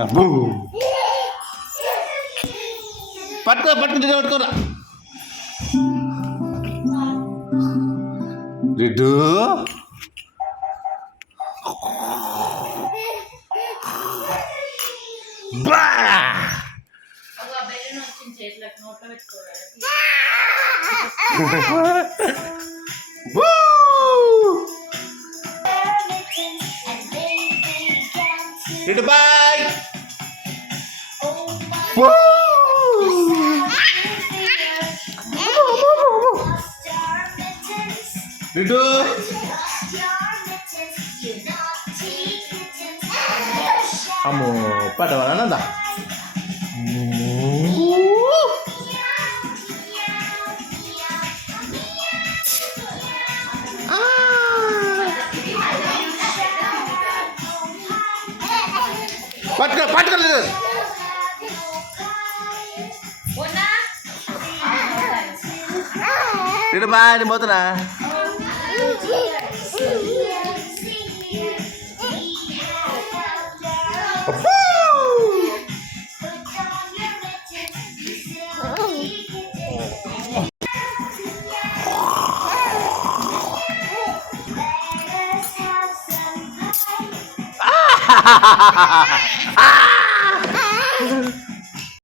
అబ్బో పట్టుకోరా రిడ్డు బా రిడ్డు బాయ్ రిడ్డు అమ్మో పడవనందా పట్టుకోలేదు రిడ్డు బాయ్ నేను పోతున్నా ha ha ha ha